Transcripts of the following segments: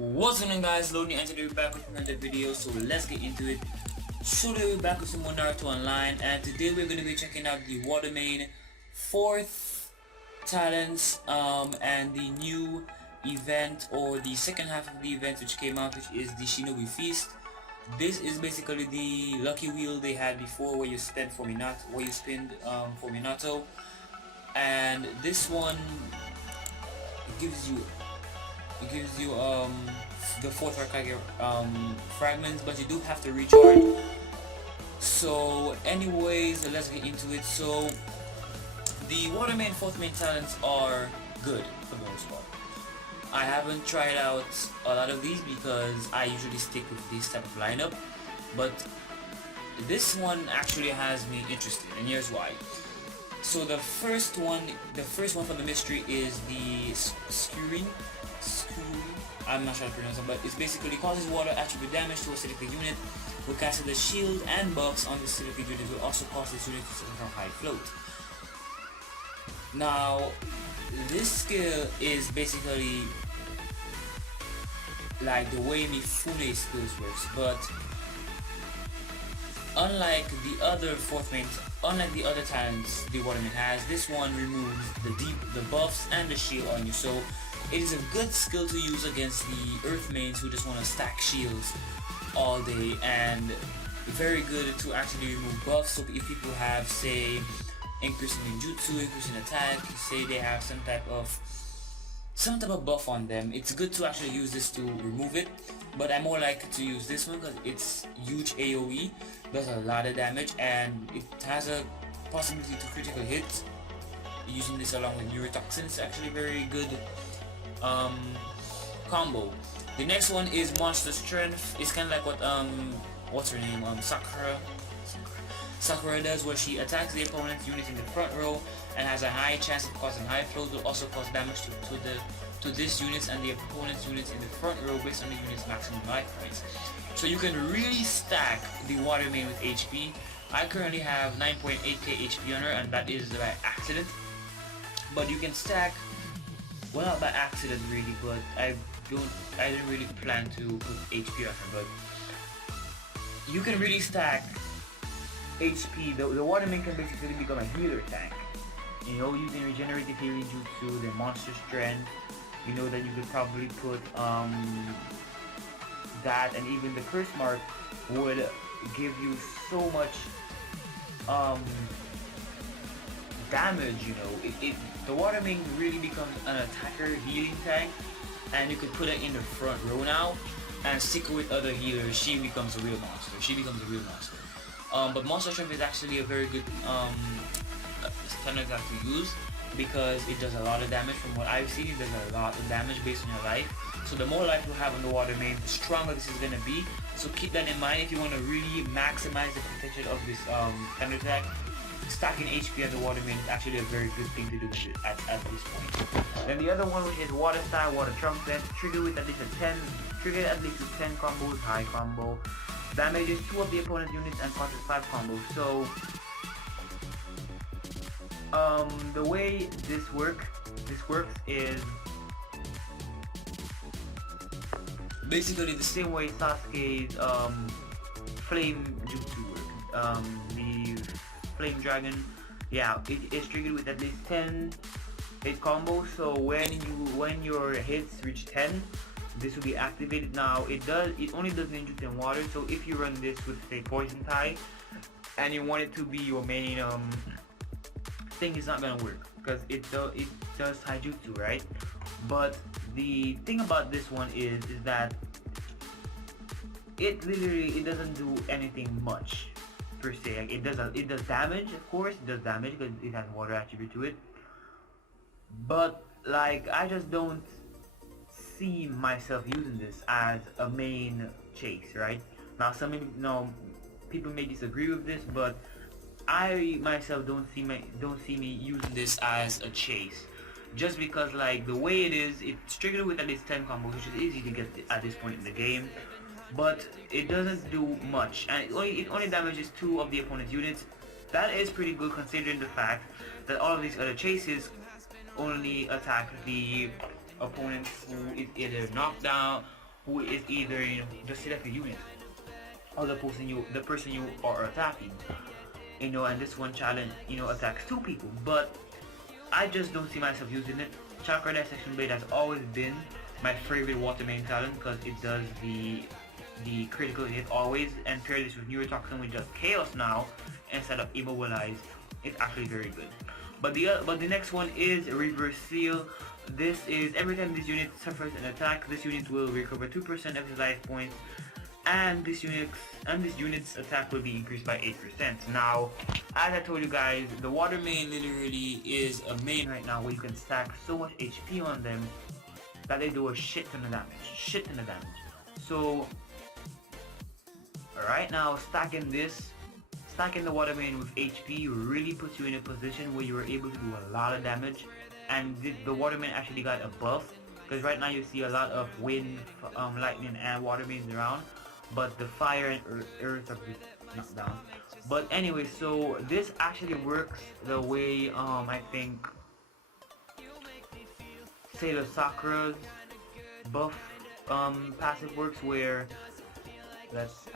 What's going on, guys? Lonely, and today we're back with another video, so let's get into it. So today we're back with some more Naruto Online, and today we're going to be checking out the water main 4th talents and the new event, or the second half of the event, which came out, which is the Shinobi Feast. This is basically the lucky wheel they had before, where you spin for Minato, and this one gives you the 4th Hokage fragments, but you do have to recharge. So anyways, let's get into it. So the water main 4th main talents are good for the most part. I haven't tried out a lot of these because I usually stick with this type of lineup, but this one actually has me interested, and here's why. So the first one for the mystery is the Scurrying. I'm not sure how to pronounce it, but it's basically causes water attribute damage to a selected unit. Will cast the shield and buffs on the selected unit. Will also cause this unit to suffer high float. Now, this skill is basically like the way Mifune skills works, but unlike the other talents the waterman has, this one removes the buffs and the shield on you. So it is a good skill to use against the earth mains who just want to stack shields all day, and very good to actually remove buffs. So if people have, say, increase in ninjutsu, increase in attack, say they have some type of buff on them, it's good to actually use this to remove it. But I more like to use this one because it's huge AoE, does a lot of damage, and it has a possibility to critical hit. Using this along with neurotoxin, it's actually very good combo. The next one is monster strength. It's kind of like what what's her name, Sakura does, where she attacks the opponent's unit in the front row and has a high chance of causing high float. Will also cause damage to this unit and the opponent's units in the front row based on the unit's maximum life points. So you can really stack the water main with HP. I currently have 9.8k HP on her, and that is by accident. But you can stack, well, not by accident really, but I didn't really plan to put HP on her, but you can really stack HP. The water main can basically become a healer tank. You know, using regenerative healing jutsu, the monster strength. You know that you could probably put that, and even the curse mark would give you so much damage. You know, the water main really becomes an attacker healing tank, and you could put it in the front row now and stick with other healers. She becomes a real monster. But monster strength is actually a very good standard to use, because it does a lot of damage. From what I've seen, it does a lot of damage based on your life. So the more life you have on the water main, the stronger this is going to be. So keep that in mind if you want to really maximize the potential of this standard attack. Stacking HP at the water main is actually a very good thing to do at this point. Then the other one, which is water style, water trumpet, trigger at least 10 combos, high combo. Damages 2 of the opponent's units and causes 5 combos. So the way this works is basically the same way Sasuke's flame jutsu works. The flame dragon, yeah, it is triggered with at least 10 hit combos. So when your hits reach 10, this will be activated. Now it only does ninjutsu and water. So if you run this with, say, poison tie, and you want it to be your main thing, is not gonna work because it does taijutsu, right? But the thing about this one is that it doesn't do anything much per se. Like, it does damage, of course. It does damage because it has water attribute to it. But like, I just don't see myself using this as a main chase, right? Now people may disagree with this, but I myself don't see me using this as a chase, just because, like, the way it is, it's triggered with at least 10 combos, which is easy to get at this point in the game, but it doesn't do much, and it only damages 2 of the opponent's units. That is pretty good considering the fact that all of these other chases only attack the opponents who is either knocked down who is either, you know, just select a unit or the person you are attacking, you know, and this one challenge, you know, attacks two people. But I just don't see myself using it. Chakra Dissection Blade has always been my favorite water main talent because it does the critical hit always, and pair this with Neurotoxin with just Chaos now instead of Immobilize. It's actually very good. But the next one is Reverse Seal. This is every time this unit suffers an attack, this unit will recover 2% of his life points, and this unit's attack will be increased by 8%. Now, as I told you guys, the water main literally is a main right now where you can stack so much HP on them that they do a shit ton of damage. So right now, stacking the water main with HP really puts you in a position where you are able to do a lot of damage. And the water main actually got a buff, because right now you see a lot of wind, lightning, and water mains around, but the fire and earth are knocked down. But anyway, so this actually works the way I think Sailor Sakura's buff passive works, where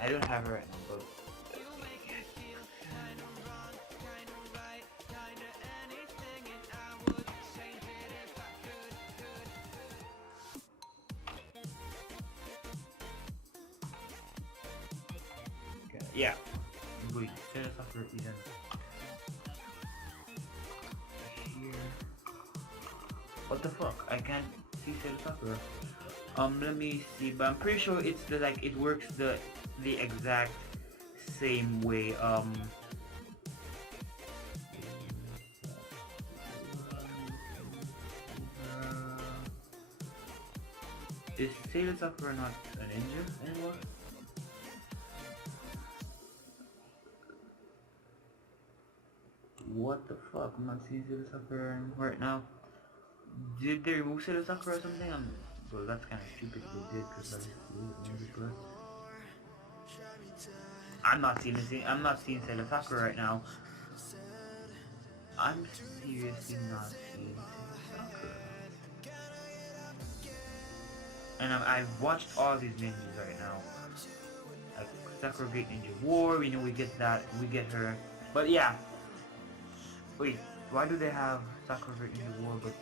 I don't have her right now, but yeah. Wait, Sailor Sakura isn't here. What the fuck? I can't see Sailor Sakura. Let me see, but I'm pretty sure it's it works the exact same way. Is Sailor Sakura not a ninja anymore? What the fuck? I'm not seeing Sailor Sakura right now. Did they remove Sailor Sakura or something? Well, that's kind of stupid if they did, because that's ridiculous. I'm not seeing Sailor Sakura right now. I'm seriously not seeing Sailor Sakura. And I've watched all these ninjas right now. Like Sakura Great Ninja War, we know we get her. But yeah. Wait, why do they have Sakura Great Ninja War but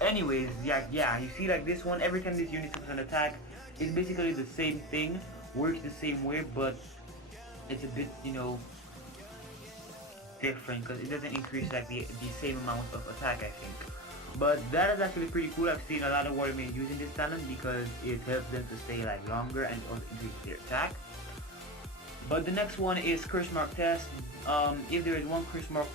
anyways, yeah, you see like this one, every time this unit suffers an attack, it's basically the same thing, works the same way, but it's a bit, you know, different because it doesn't increase like the same amount of attack, I think. But that is actually pretty cool. I've seen a lot of water mains using this talent because it helps them to stay like longer and also increase their attack. But the next one is Curse Mark Test. If there is one Curse Mark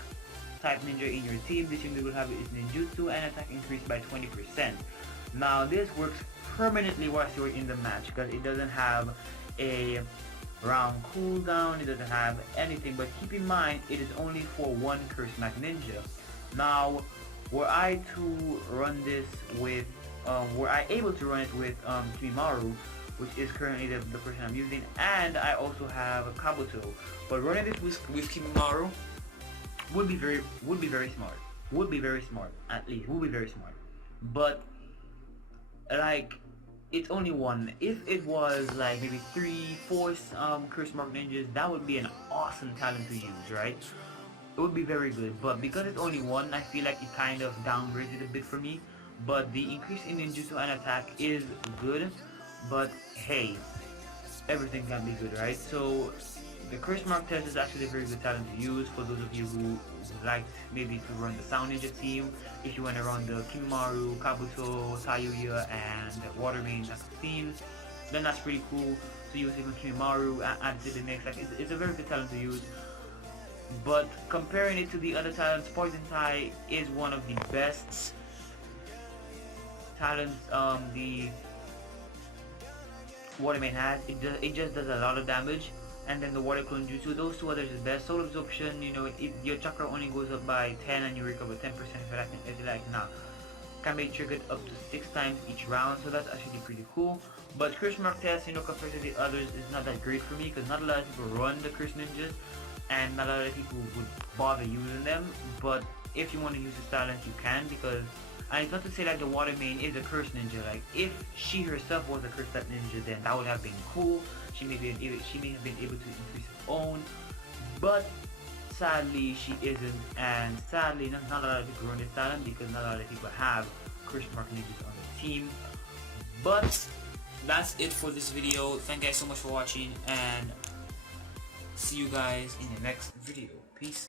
type ninja in your team, this unit will have its ninjutsu and attack increased by 20%. Now this works permanently whilst you're in the match because it doesn't have a round cooldown, it doesn't have anything, but keep in mind it is only for one Curse Mark ninja. Now were I to run this with, were I able to run it with Kimimaru, which is currently the person I'm using, and I also have a Kabuto, but running this with Kimimaru would be very smart. Would be very smart, at least. Would be very smart. But like, it's only one. If it was like maybe 3-4 Curse Mark ninjas, that would be an awesome talent to use, right? It would be very good. But because it's only one, I feel like it kind of downgrades it a bit for me. But the increase in ninjutsu and attack is good. But hey, everything can be good, right? So the Curse Mark Test is actually a very good talent to use for those of you who like maybe to run the Sound Ninja team. If you want to run the Kimimaru, Kabuto, Sayuya, and Water Main team, then that's pretty cool to use even Kimimaru and add to the next. Like it's a very good talent to use. But comparing it to the other talents, Poison Tai is one of the best talents the Water Main has. It just does a lot of damage. And then the Water Clone Jutsu, those two others is best. Soul Absorption, you know, your chakra only goes up by 10 and you recover 10% if you like now. Can be triggered up to 6 times each round, so that's actually pretty cool. But Curse Mark Test, you know, compared to the others is not that great for me because not a lot of people run the Curse Ninjas and not a lot of people would bother using them. But if you want to use this talent, you can, because And it's not to say that the water main is a curse ninja. Like, if she herself was a curse type ninja, then that would have been cool. She may have been able to increase her own, but sadly she isn't. And sadly, not a lot of people run this talent because not a lot of people have curse mark ninjas on the team. But that's it for this video. Thank you guys so much for watching, and see you guys in the next video. Peace.